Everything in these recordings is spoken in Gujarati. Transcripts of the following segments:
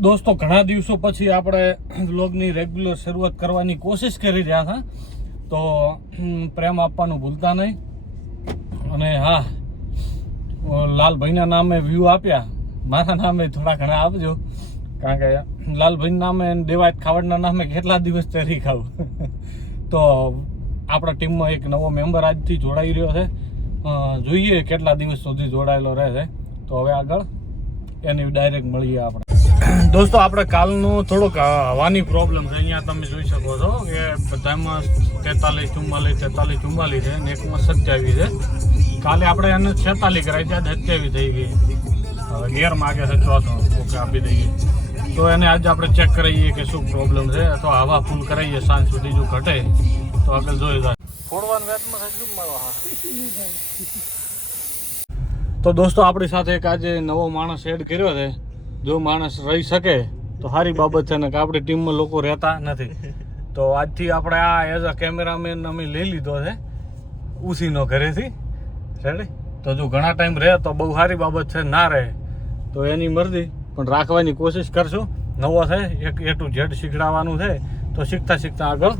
દોસ્તો ઘણા દિવસો પછી આપણે વ્લોગની રેગ્યુલર શરૂઆત કરવાની કોશિશ કરી રહ્યા હતા, તો પ્રેમ આપવાનું ભૂલતા નહીં. અને હા, લાલભાઈના નામે વ્યૂ આપ્યા, મારા નામે થોડા ઘણા આપજો, કારણ કે લાલભાઈના નામે દેવાયત ખાવડના નામે કેટલા દિવસ તરી ખાવું. તો આપણા ટીમમાં એક નવો મેમ્બર આજથી જોડાઈ રહ્યો છે, જોઈએ કેટલા દિવસ સુધી જોડાયેલો રહે છે. તો હવે આગળ એની ડાયરેક્ટ મળીએ આપણે. દોસ્તો આપણે કાલનો થોડોક હવાની પ્રોબ્લેમ છે, અહીંયા તમે જોઈ શકો છો કે બધામાં 43, 44 છે ને એકમાં 27 છે. કાલે આપણે એને 46 કરાવી ત્યાં 27 થઈ ગઈ, હવે ગેર માગે છે ચોથો, ઓકે આપી દઈએ. તો એને આજે આપણે ચેક કરાવીએ કે શું પ્રોબ્લેમ છે, અથવા હવા ફૂલ કરાવીએ સાંજ સુધી, જો ઘટે તો આગળ જોઈ જાય. ફોડવાનું વેતમાં થાય શું મારો. હા, તો દોસ્તો આપણી સાથે એક આજે નવો માણસ એડ કર્યો છે. જો માણસ રહી શકે તો સારી બાબત છે ને, કે આપણી ટીમમાં લોકો રહેતા નથી. તો આજથી આપણે આ એઝ અ કેમેરામેન અમે લઈ લીધો છે ઉસીનો ઘરેથી. રેડી? તો જો ઘણા ટાઈમ રહે તો બહુ સારી બાબત છે, ના રહે તો એની મરજી, પણ રાખવાની કોશિશ કરશું. નવો છે, એક A to Z શીખડાવવાનું છે, તો શીખતા શીખતા આગળ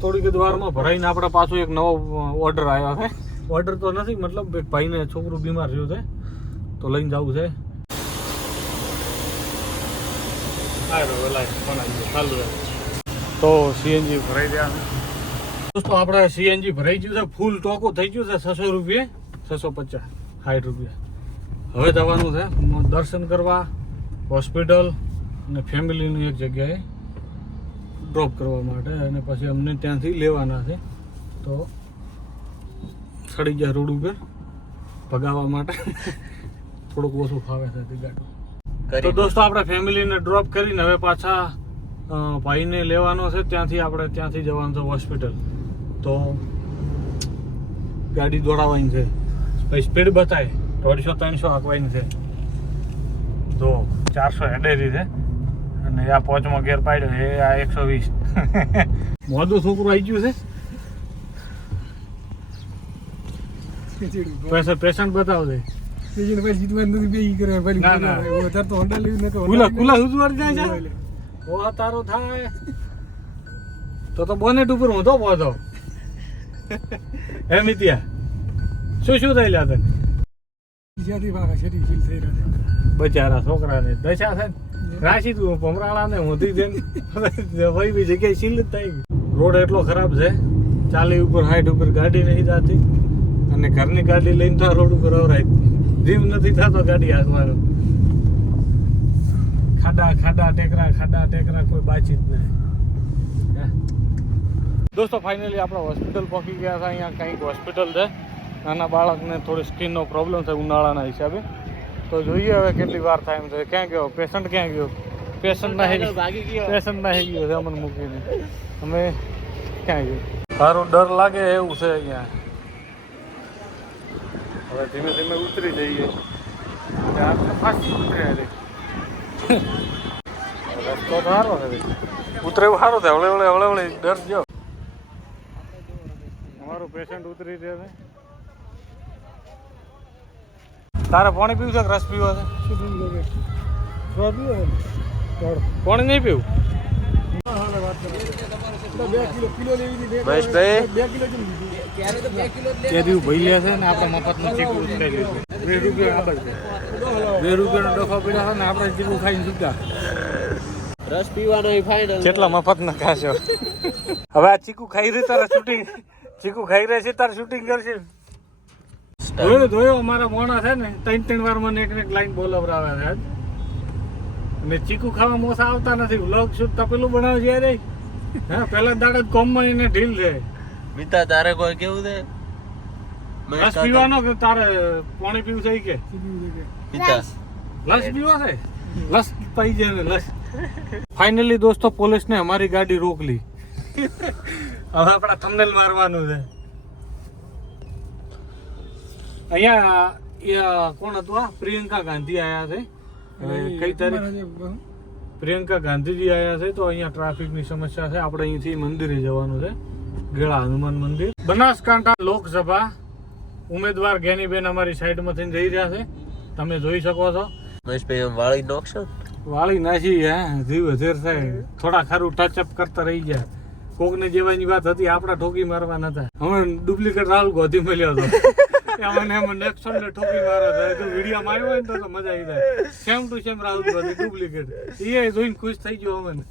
થોડીક જ વારમાં ભરાઈને આપણે પાછું એક નવો ઓર્ડર આવ્યો છે. ઓર્ડર તો નથી, મતલબ એક ભાઈને છોકરું બીમાર થયું છે, તો લઈને જવું છે. તો સીએનજી ભરાઈ ગયા છે દોસ્તો. આપણે સીએનજી ભરાઈ ગયું છે, ફૂલ ટોકું થઈ ગયું છે. 600 રૂપિયા, 650, 60 રૂપિયા. હવે જવાનું છે દર્શન કરવા, હોસ્પિટલ અને ફેમિલીની એક જગ્યાએ ડ્રોપ કરવા માટે, અને પછી અમને ત્યાંથી લેવાના છે. તો સડી ગયા રોડ ઉપર ભગાવવા માટે થોડુંક ઓછું ફાવે છે ગાડું. તો દોસ્તો આપણે ફેમિલીને ડ્રોપ કરીને હવે પાછા ભાઈને લેવાનો છે, ત્યાંથી જવાનું છે હોસ્પિટલ. તો ગાડી દોડાવવાની છે, પછી સ્પીડ બતાવે 250-300 હાંકવાની છે. તો 400 હેડેરી છે, અને આ 5માં ગેર પાડ્યો એ આ 120. મોદું છોકરું આવી ગયું છે, પેશન્ટ બતાવજે. તારો થાય તો બોનેટ ઉપર હું તો પહોંચો. હે મિત્યા, શું થઈ લ્યા તને? બચારા છોકરાને દશા છે, રાશી તું ભમરાળાને ઊંધી દે ભાઈ બી જગ્યાએ સીલ જ થઈ. રોડ એટલો ખરાબ છે, 40 ઉપર 60 ઉપર ગાડી નહીં જતી, અને ઘરની ગાડી લઈને તો રોડ ઉપર અવરાય જીવ નથી થતો ગાડી હાથમાં. ખાડા ટેકરા કોઈ બાચી જ નહીં. દોસ્તો ફાઇનલી આપણે હોસ્પિટલ પહોંચી ગયા હતા. અહીંયા કંઈક હોસ્પિટલ છે, નાના બાળકને થોડી સ્કિનનો પ્રોબ્લેમ છે ઉનાળાના હિસાબે. તો જોઈએ હવે કેટલી વાર થાય એમ છે. ક્યાં ગયો પેશન્ટ? ક્યાં ગયો પેશન્ટ? નાહી ગયો છે અમને મૂકીને. અમે ક્યાં ગયો? સારું ડર લાગે એવું છે અહીંયા. હવે ધીમે ધીમે ઉતરી જઈએ. ફાંસી ઉતર્યા રે, રસ્તો તો સારો છે, ઉતરે એવું સારું થાય. હવળે ડર ગયો. અમારું પેશન્ટ ઉતરી રહ્યો છે. તારે પાણી પીવું છે કે રસ પીવો છે? પાણી નહીં પીવું? ભાઈ લે છે ને આપણે મફતમાં ચીકુ ઉચકાઈ લીધું. 2 રૂપિયા આગળ છે, 2 રૂપિયાનો ડખો પડ્યા છે ને આપણે ચીકુ ખાઈને છૂટા. રસ પીવાનો ફાઇનલ. કેટલા મફત ના ખાશો? હવે આ ચીકુ ખાઈ રહી તારે શૂટિંગ, ચીકુ ખાઈ રહી છે તારે શૂટિંગ કરશે. જોયો અમારા મોણા છે ને 3 વાર મને એક લાઈન બોલાવરાવે છે, અને ચીકુ ખાવા મોસા આવતા નથી. વ્લોગ શૂટ તપેલું બનાવે છે યાર. હા, પહેલા દાડે જ કોમમાં એને ઢીલ છે. મિતા તારે કોઈ કેવું છે રસ પીવાનો કે તારે પાણી પીવું છે કે મિતા લસ પીવો છે? લસ પી જાય લસ. ફાઇનલી દોસ્તો પોલીસને અમારી ગાડી રોકલી. હવે આપણા થંબનેલ મારવાનું છે. અહીંયા કોણ હતું? આ પ્રિયંકા ગાંધી આવ્યા છે. કઈ તારીખ? પ્રિયંકા ગાંધીજી આવ્યા છે. તો અહીંયા ટ્રાફિકની સમસ્યા છે. આપણે અહીંથી મંદિરે જવાનું છે, ગેળા હનુમાન મંદિર. બનાસકાંઠા લોકસભા ઉમેદવાર જ્ઞાનીબેન અમારી સાઈડમાંથી જઈ રહ્યા છે, તમે જોઈ શકો છો. મહેશભાઈ વાળી નોકશો વાળી નાખી હે જીવ હજેર થાય થોડા ખારું ટચઅપ કરતા રહી ગયા કોકને જેવાની વાત હતી આપણા ઠોકી મારવા નતા હવે ડુપ્લિકેટ રાહુલ ગોધી મળ્યો હતો એમાં નેક્સ્ટ સન્ડે ઠોકી મારવા થાય તો વિડીયોમાં આવ્યો હોય ને તો મજા આવી જાય same to same Rahul Godhi duplicate એ જોઈને ખુશ થઈ ગયો અમને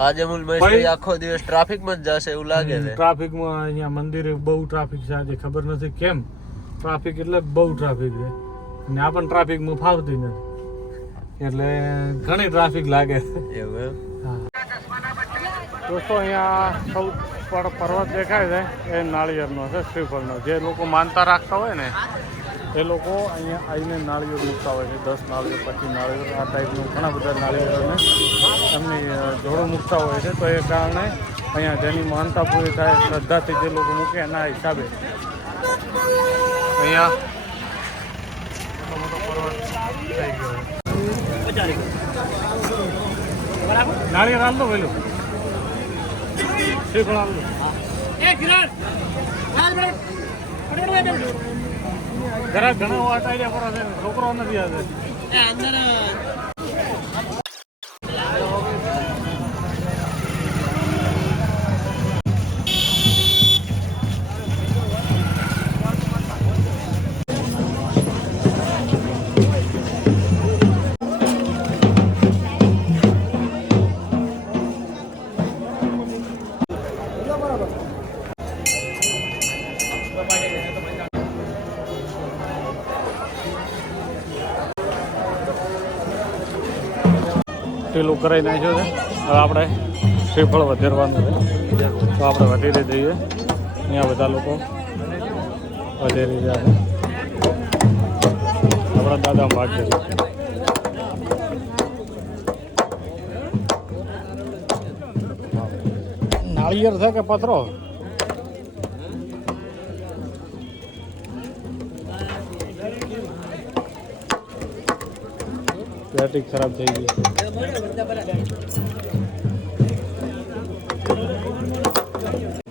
આજે મૂલભાઈ આખો દિવસ ટ્રાફિકમાં જ જશે એવું લાગે છે ટ્રાફિકમાં અહીંયા મંદિરે બહુ ટ્રાફિક છે આજે ખબર નથી કેમ ટ્રાફિક એટલે બહુ ટ્રાફિક છે અને આપણને ટ્રાફિકમાં ફાવતી નથી એટલે ઘણી ટ્રાફિક લાગે એવું દોસ્તો અહીંયા સૌથી પર્વત દેખાય છે એ નાળિયેરનો છે શ્રીફળનો જે લોકો માનતા રાખતા હોય ને એ લોકો અહીંયા આવીને નાળિયેર મૂકતા હોય છે 10 નાળિયેર 25 નાળિયેર આ ટાઈપનું ઘણા બધા નાળિયેરોને એમની જોડો મૂકતા હોય છે તો એ કારણે અહીંયા જેની માનતા પૂરી થાય શ્રદ્ધાથી જે લોકો મૂકે એના હિસાબે અહીંયા મોટો પર્વત થઈ ગયો નાળિયેર હાલ દો પેલું શ્રીફળ હાલ દો ઘણા ઘણા વાટાઈ પર છે છોકરો નથી આવે પેલું કરાવી નાખ્યો છે હવે આપણે શ્રીફળ વધારવાનું છે તો આપણે વધેરી દઈએ અહીંયા બધા લોકો વધેરી રહ્યા છે આપણા દાદા ભાગ છે નાળિયેર છે કે પથરો બેટરી ખરાબ થઈ ગઈ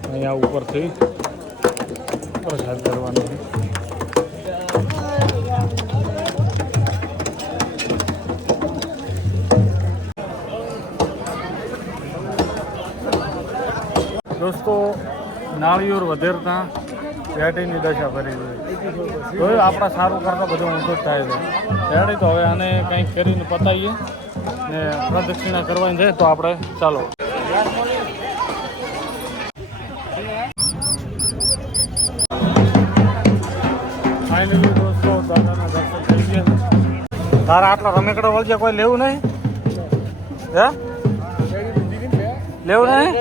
અહીંયા ઉપરથી પ્રસાદ કરવાનો છે દોસ્તો નાળિયેર વધેરતા બેટરીની દશા ફરી તો આપણા સારું કરતા બધું ઊંધો જ થાય છે ત્યારે તો હવે આને કંઈક કરીને પતાવીએ ને પ્રદક્ષિણા કરવાની છે તો આપણે ચાલો ફાઇનલી દોસ્તો દાદાના દર્શન થઈ ગયા તારા આટલા રમેકડો વળગે કોઈ લેવું નહીં હે લેવું નહીં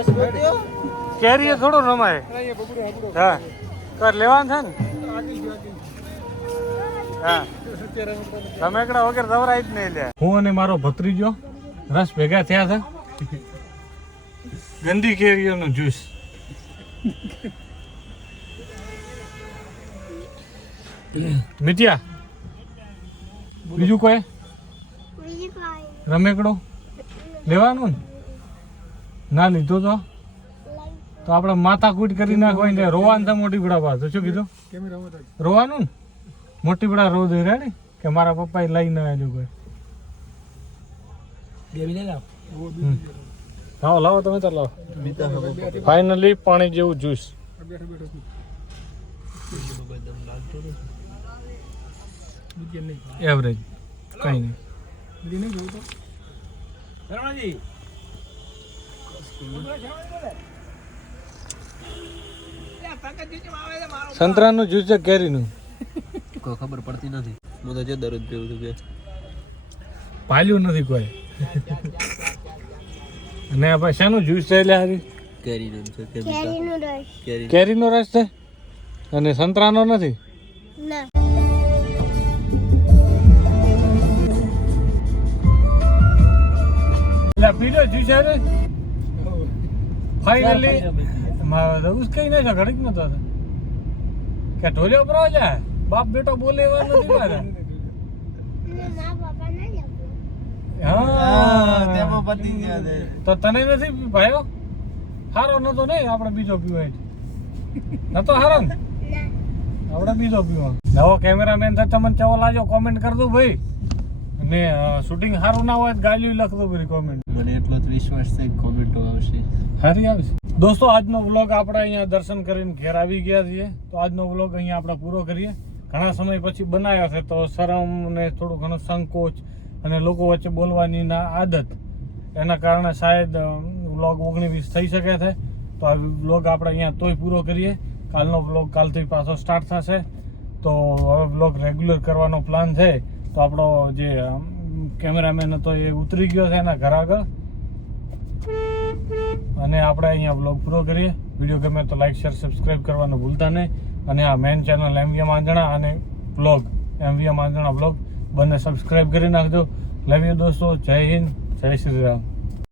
કેરીએ થોડું રમાય હા કર લેવાનું છે ને હા રમેકડા વગર દવરાય જ નહીં લે હું અને મારો ભત્રીજો રસ ભેગા થયા છે ગંદી કેરીઓનો જ્યુસ મિત્યા બીજું કોઈ રમેકડો લેવાનું ને ના લીધો તો આપણે માથા કૂટ કરી નાખવા ને રોવાનું છે મોટી પડા પાસે શું કીધું રોવાનું ને મોટી પડા રો દઈ રેડી કે મારા પપ્પા લઈને આવ્યું કોઈ લાવો લાવો તમે તો લાવો ફાઇનલી પાણી જેવું જ્યુસ એવરેજ કઈ નહીં સંતરાનું જ્યુસ છે કેરીનું કોઈ ખબર પડતી નથી હું તો જે દરરોજ પીવું છું કે પાલ્યું નથી કોઈ અને આપણે શાનું જ્યુસ છે એટલે હારી કેરીનું છે કેરીનો રસ છે અને સંતરાનો નથી પીડો જ્યુસ છે ફાઇનલી ઉસકાઈ ના છે ઘડીક નતો કે ઢોલ્યો પર જા બાપ બેટો બોલે એવા નથી મારે તો તને નથી ભાઈઓ હારો નતો નહીં આપણે બીજો પીવાય નતો હારો ને આપણે બીજો પીવો નવો કેમેરામેન થાય તમને કેવો લાગ્યો કોમેન્ટ કરજો ભાઈ ને શૂટિંગ સારું ના હોય તો ગાલીઓ લખતો બધી કોમેન્ટ મને એટલો જ વિશ્વાસ છે કે કોમેન્ટો આવશે. સારી આવશે. દોસ્તો આજનો વ્લોગ આપણે અહીંયા દર્શન કરીને ઘેર આવી ગયા છીએ. તો આજનો વ્લોગ અહીંયા આપણે પૂરો કરીએ. ઘણા સમય પછી બનાવ્યો છે તો શરમ ને થોડું ઘણું સંકોચ અને લોકો વચ્ચે બોલવાની ના આદત એના કારણે શાયદ વ્લોગ 19-20 થઈ શકે છે. તો આ વ્લોગ આપણે અહીંયા તોય પૂરો કરીએ. કાલનો વ્લોગ કાલથી પાછો સ્ટાર્ટ થશે. તો હવે વ્લોગ રેગ્યુલર કરવાનો પ્લાન છે. તો આપણો જે કેમેરામેન હતો એ ઉતરી ગયો છે એના ઘર આગળ અને આપણે અહીંયા વ્લોગ પૂરો કરીએ. વિડીયો ગમે તો લાઈક શેર સબસ્ક્રાઈબ કરવાનું ભૂલતા નહીં. અને આ મેન ચેનલ MV માંજણા અને વ્લોગ MV માંજણા વ્લોગ બંને સબસ્ક્રાઈબ કરી નાખજો. લવ યુ દોસ્તો. જય હિન્દ, જય શ્રી રામ.